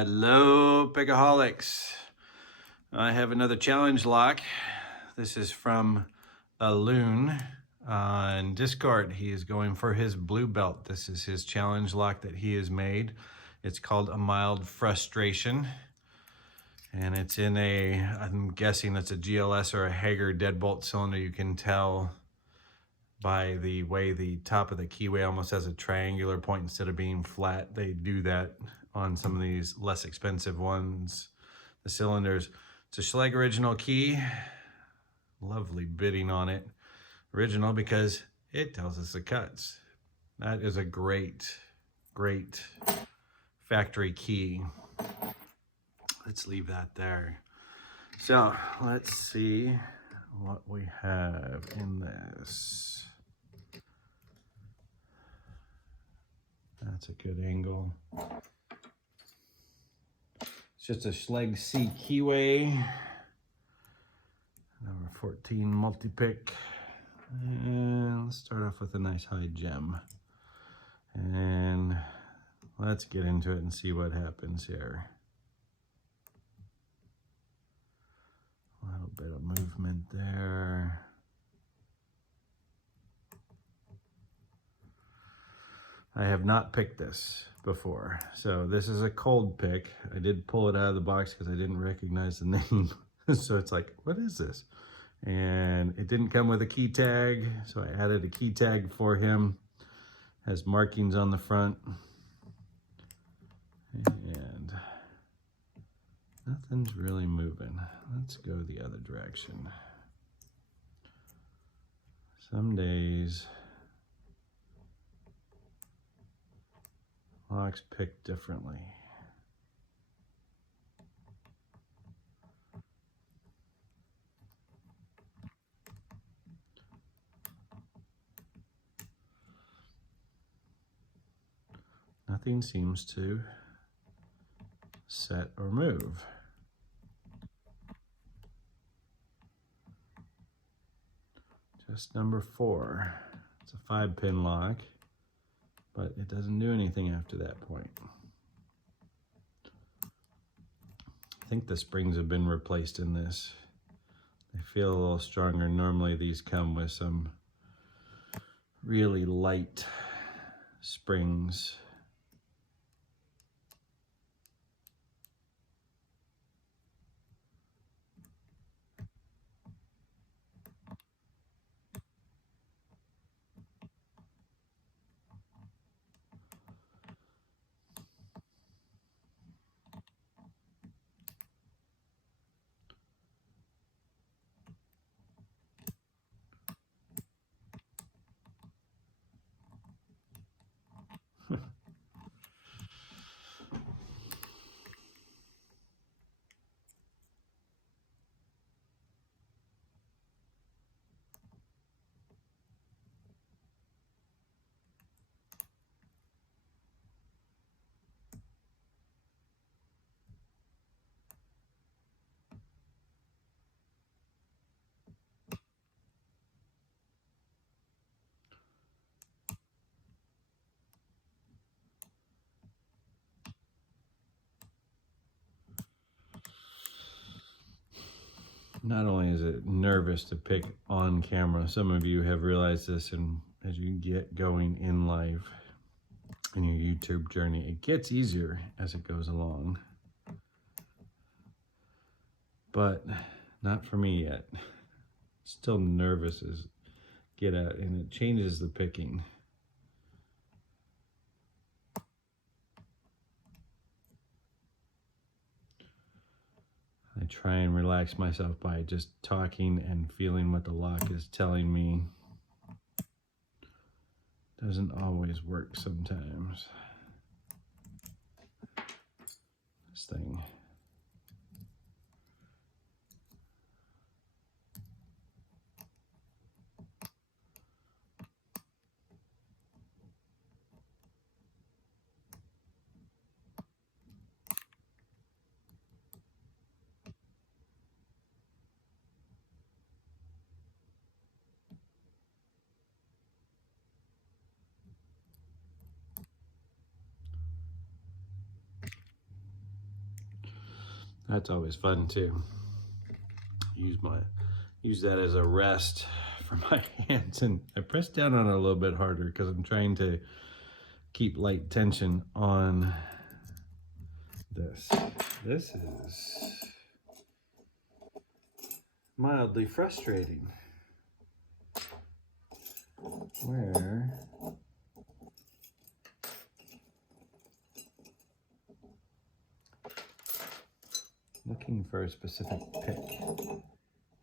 Hello, Pickaholics. I have another challenge lock. This is from Aluen on Discord. He is going for his blue belt. This is his challenge lock that he has made. It's called A Mild Frustration. And it's in a, I'm guessing it's a GLS or a Hager deadbolt cylinder. You can tell by the way the top of the keyway almost has a triangular point instead of being flat. They do that on some of these less expensive ones. The cylinders, it's a Schlage original key. Lovely bitting on it. Original because it tells us the cuts. That is a great, great factory key. Let's leave that there. So let's see what we have in this. That's a good angle. It's just a Schlage C keyway. Number 14 multi-pick. And let's start off with a nice high gem. And let's get into it and see what happens here. A little bit of movement there. I have not picked this before, so this is a cold pick. I did pull it out of the box because I didn't recognize the name. So it's like, what is this? And it didn't come with a key tag, so I added a key tag for him. Has markings on the front. And nothing's really moving. Let's go the other direction. Some days locks pick differently. Nothing seems to set or move. Just number 4. It's a 5-pin lock, but it doesn't do anything after that point. I think the springs have been replaced in this. They feel a little stronger. Normally these come with some really light springs. Not only is it nervous to pick on camera, some of you have realized this, and as you get going in life, in your YouTube journey, it gets easier as it goes along. But not for me yet. Still nervous as get out, and it changes the picking. I try and relax myself by just talking and feeling what the lock is telling me. Doesn't always work sometimes. This thing. That's always fun too. Use that as a rest for my hands, and I press down on it a little bit harder because I'm trying to keep light tension on this. This is mildly frustrating. Where looking for a specific pick,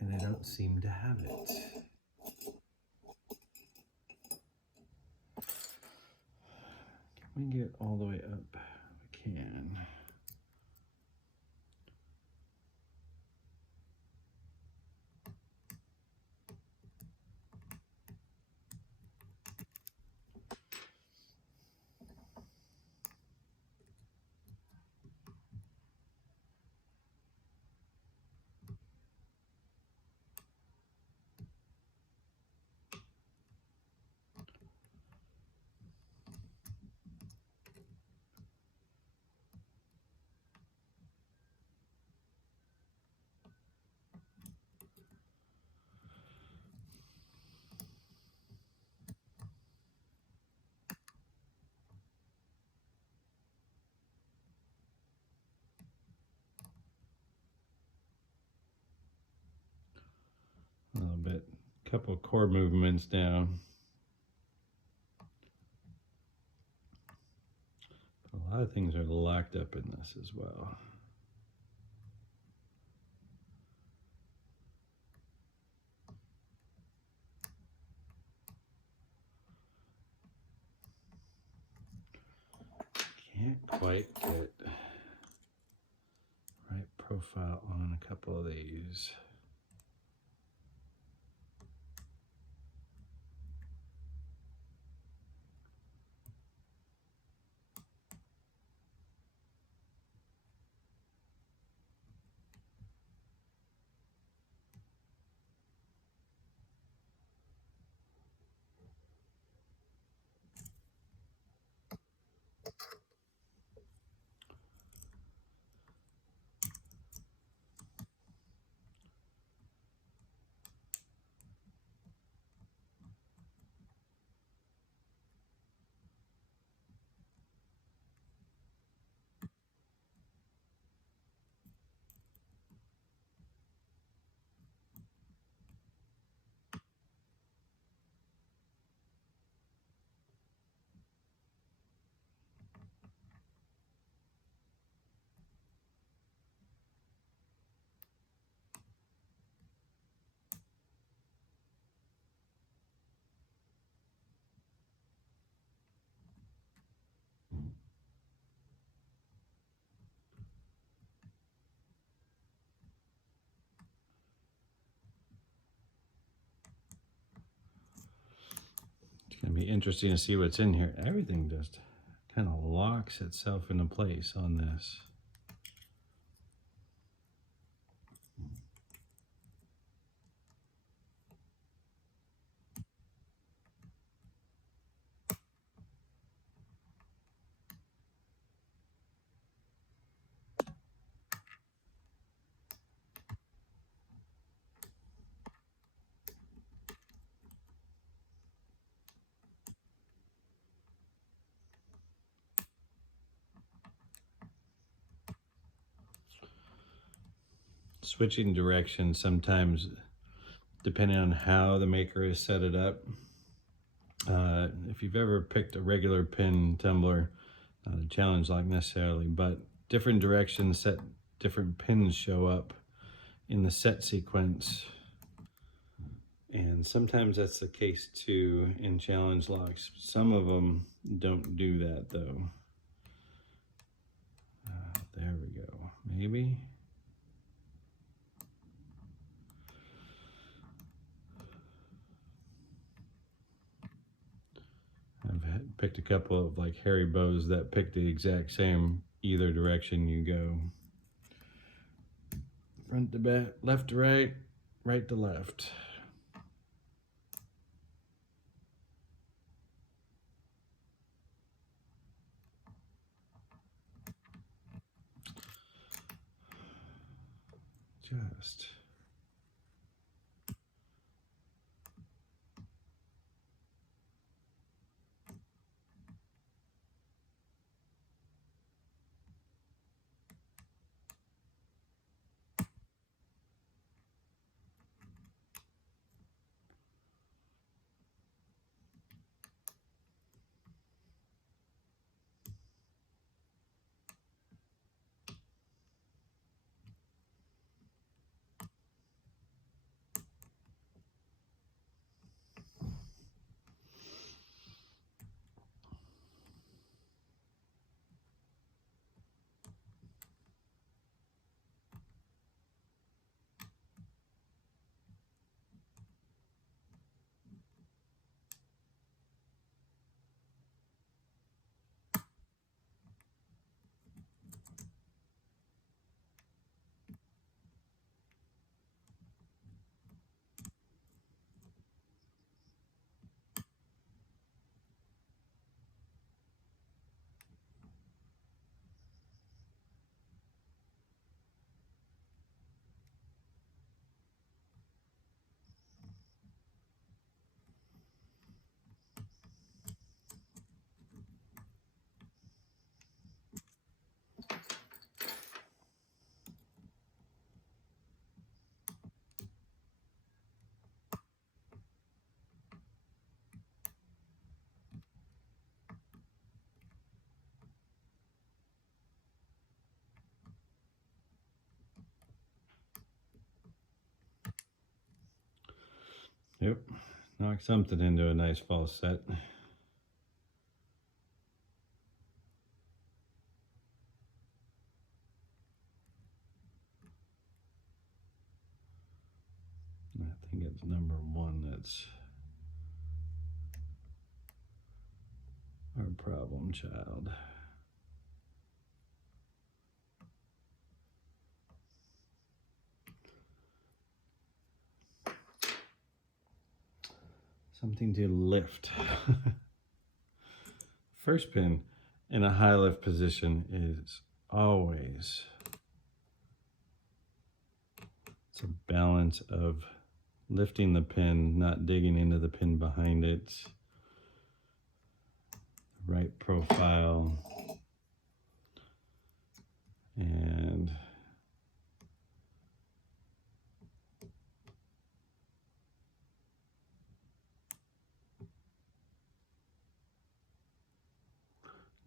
and I don't seem to have it. Can we get all the way up? We can. A little bit, couple core movements down. A lot of things are locked up in this as well. Can't quite get right profile on a couple of these. It's going to be interesting to see what's in here. Everything just kind of locks itself into place on this. Switching direction sometimes, depending on how the maker has set it up. If you've ever picked a regular pin tumbler, not a challenge lock necessarily, but different directions set different pins show up in the set sequence. And sometimes that's the case too in challenge locks. Some of them don't do that though. There we go. Maybe. I've picked a couple of like hairy bows that pick the exact same either direction you go. Front to back, left to right, right to left. adjust. Yep, knock something into a nice false set. I think it's number 1 that's our problem child. Something to lift. First pin in a high lift position is always, it's a balance of lifting the pin, not digging into the pin behind it, right profile, and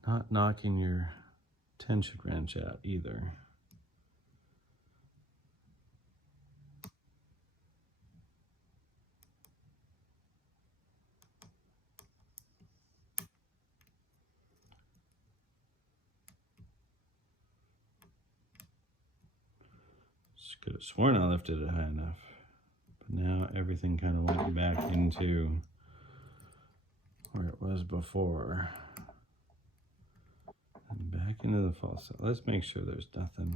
not knocking your tension wrench out either. Could have sworn I lifted it high enough, but now everything kind of went back into where it was before. And back into the false set. Let's make sure there's nothing.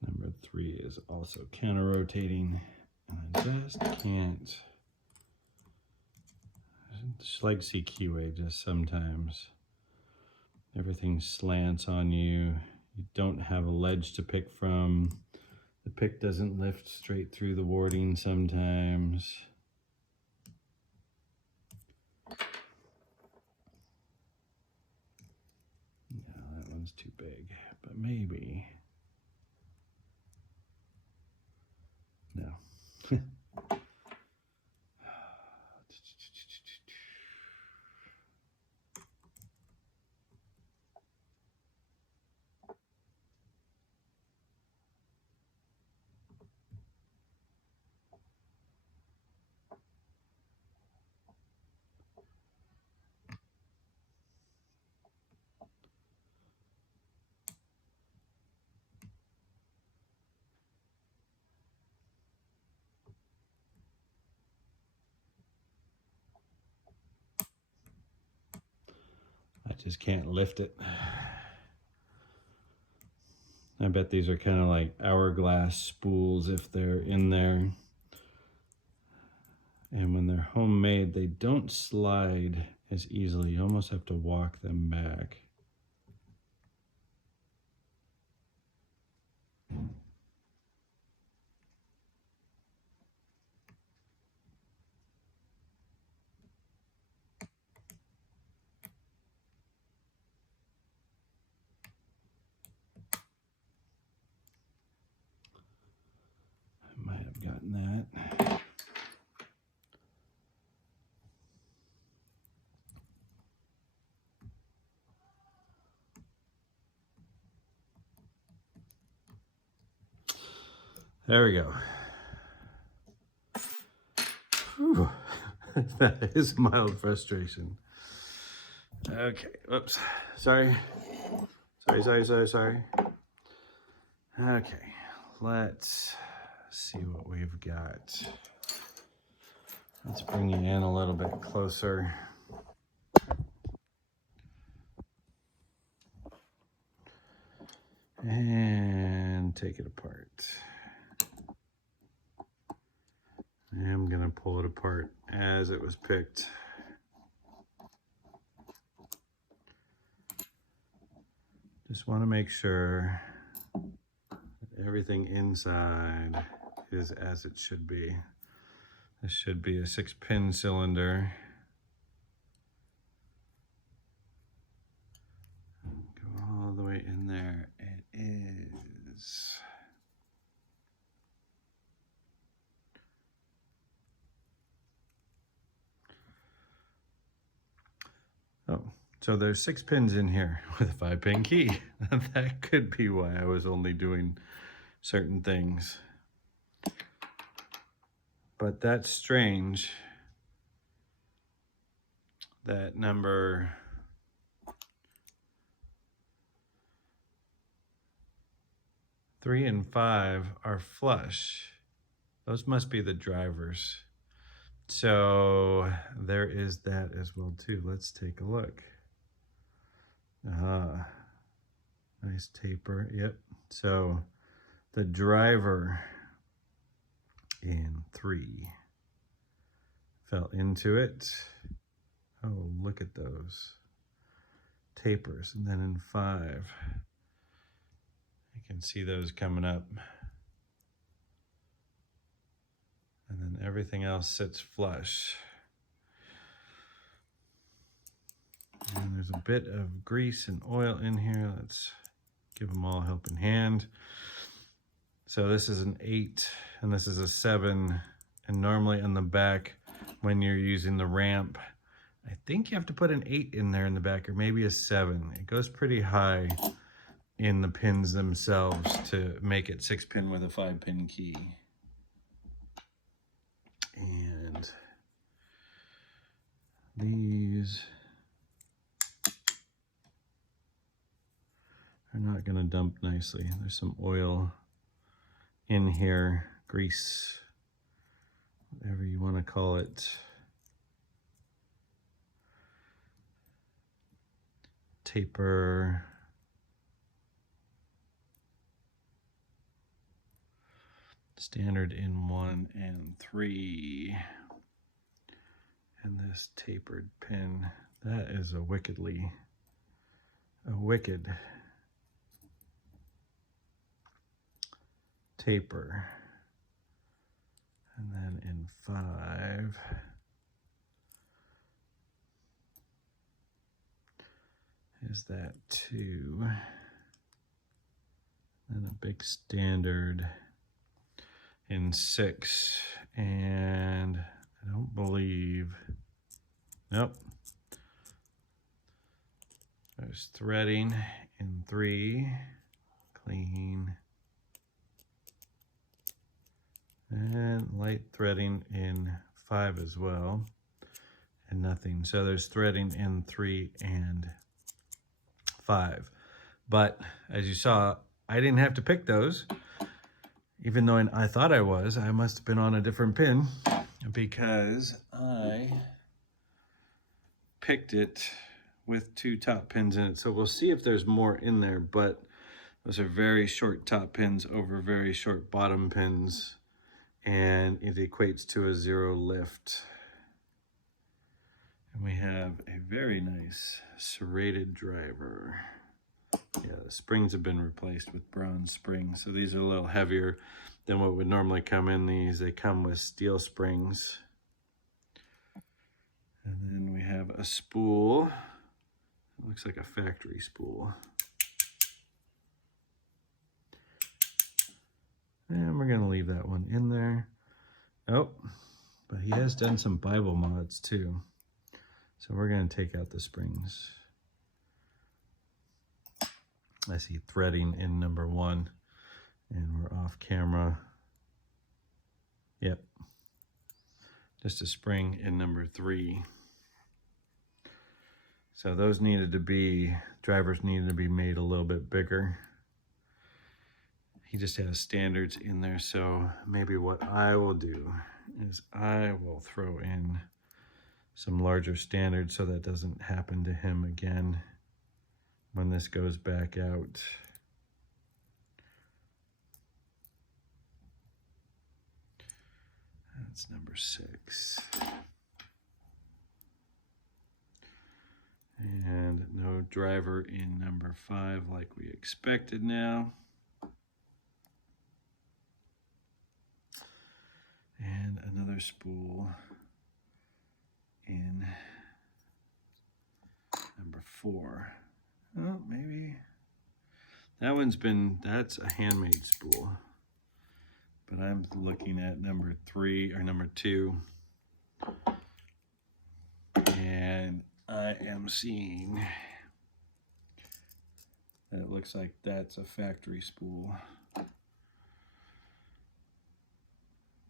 Number 3 is also counter-rotating, and I just can't. It's like CQA, just sometimes everything slants on you. You don't have a ledge to pick from. The pick doesn't lift straight through the warding sometimes. No, that one's too big, but maybe. No. just can't lift it. I bet these are kind of like hourglass spools if they're in there. And when they're homemade, they don't slide as easily. You almost have to walk them back. I might have gotten that. There we go. Whew. That is mild frustration. Okay, whoops. Sorry. Sorry. Okay, let's see what we've got. Let's bring you in a little bit closer. And take it apart. I'm gonna pull it apart as it was picked. Just want to make sure that everything inside is as it should be. This should be a 6-pin cylinder. Go all the way in there. It is. Oh, so there's 6 pins in here with a 5-pin key. That could be why I was only doing certain things. But that's strange that number 3 and 5 are flush. Those must be the drivers. So there is that as well too. Let's take a look. Nice taper. Yep. So the driver in 3 fell into it. Oh, look at those tapers. And then in 5, you can see those coming up. And then everything else sits flush. And there's a bit of grease and oil in here. Let's give them all a helping hand. So this is an 8 and this is a 7. And normally on the back, when you're using the ramp, I think you have to put an 8 in there in the back, or maybe a 7. It goes pretty high in the pins themselves to make it 6-pin with a 5-pin key. And these are not going to dump nicely. There's some oil in here, grease, whatever you want to call it. Taper. Standard in 1 and 3. And this tapered pin, that is a wicked taper. And then in 5, is that 2. And a big standard in 6, and I don't believe, nope. There's threading in 3, clean, and light threading in 5 as well, and nothing. So there's threading in 3 and 5. But as you saw, I didn't have to pick those. Even though I thought I was, I must have been on a different pin because I picked it with 2 top pins in it. So we'll see if there's more in there, but those are very short top pins over very short bottom pins, and it equates to a 0 lift. And we have a very nice serrated driver. Yeah, the springs have been replaced with bronze springs, so these are a little heavier than what would normally come in these. They come with steel springs. And then we have a spool. It looks like a factory spool. And we're going to leave that one in there. Oh, but he has done some Bible mods too. So we're going to take out the springs. I see threading in number 1, and we're off camera. Yep. Just a spring in number 3. So those needed to be, drivers needed to be made a little bit bigger. He just has standards in there, so maybe what I will do is I will throw in some larger standards so that doesn't happen to him again when this goes back out. That's number 6. And no driver in number 5 like we expected now. And another spool in number 4. Oh, maybe that one's been, that's a handmade spool. But I'm looking at number 3 or number 2. And I am seeing that it looks like that's a factory spool.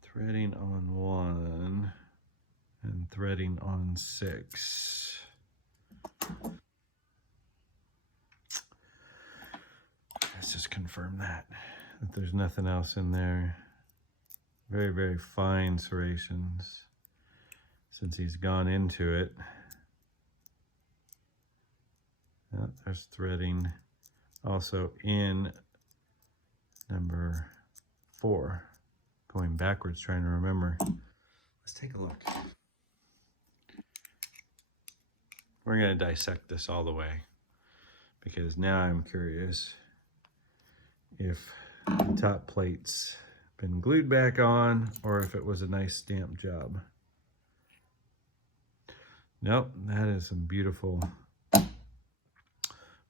Threading on 1 and threading on 6. Let's just confirm that there's nothing else in there. Very, very fine serrations since he's gone into it. Oh, there's threading also in number 4. Going backwards, trying to remember. Let's take a look. We're going to dissect this all the way because now I'm curious if the top plate's been glued back on or if it was a nice stamp job. Nope, that is some beautiful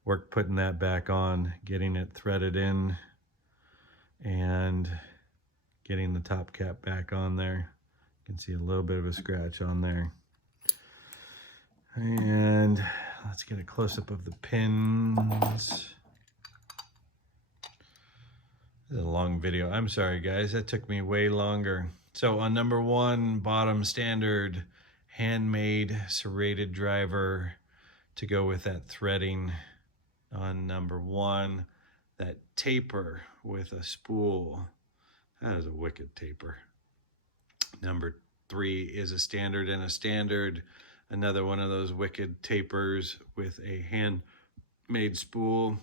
work putting that back on, getting it threaded in, and getting the top cap back on there. You can see a little bit of a scratch on there. And let's get a close-up of the pins. This is a long video. I'm sorry, guys. That took me way longer. So on number 1, bottom standard, handmade serrated driver to go with that threading. On number 1, that taper with a spool. That is a wicked taper. Number 3 is a standard and a standard. Another one of those wicked tapers with a handmade spool.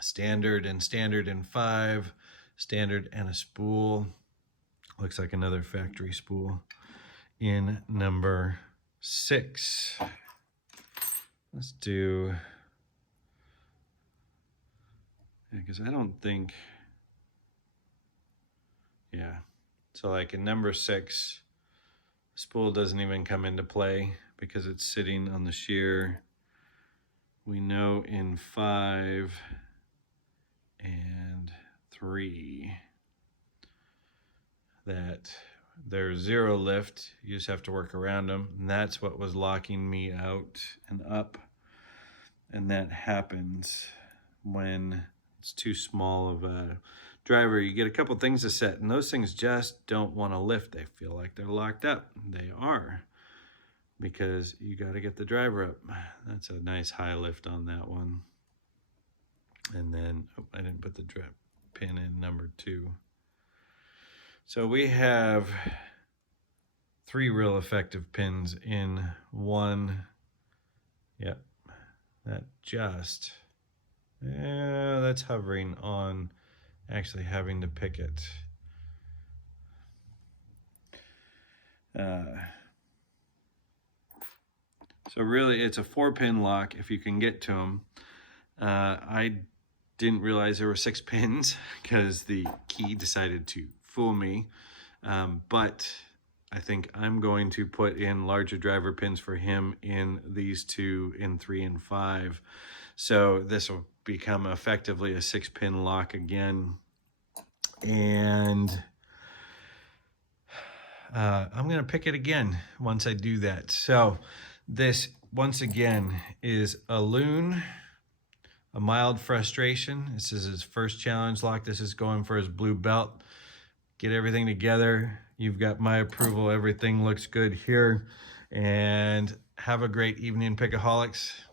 Standard and standard in 5. Standard and a spool. Looks like another factory spool in number 6. Let's do, because I don't think, yeah. So like in number 6, spool doesn't even come into play because it's sitting on the shear. We know in 5 and 3 that there's 0 lift. You just have to work around them. And that's what was locking me out and up. And that happens when it's too small of a driver. You get a couple things to set, and those things just don't want to lift. They feel like they're locked up. They are, because you got to get the driver up. That's a nice high lift on that one. And then, oh, I didn't put the drip pin in number 2. So we have 3 real effective pins in 1. Yep, that just, that's hovering on actually having to pick it. So really it's a 4-pin lock if you can get to them. I didn't realize there were 6 pins because the key decided to fool me. But I think I'm going to put in larger driver pins for him in these 2, in 3 and 5. So this will become effectively a 6-pin lock again. And I'm going to pick it again once I do that. So this, once again, is Aluen, a mild frustration. This is his first challenge lock. This is going for his blue belt. Get everything together. You've got my approval. Everything looks good here. And have a great evening, Pickaholics.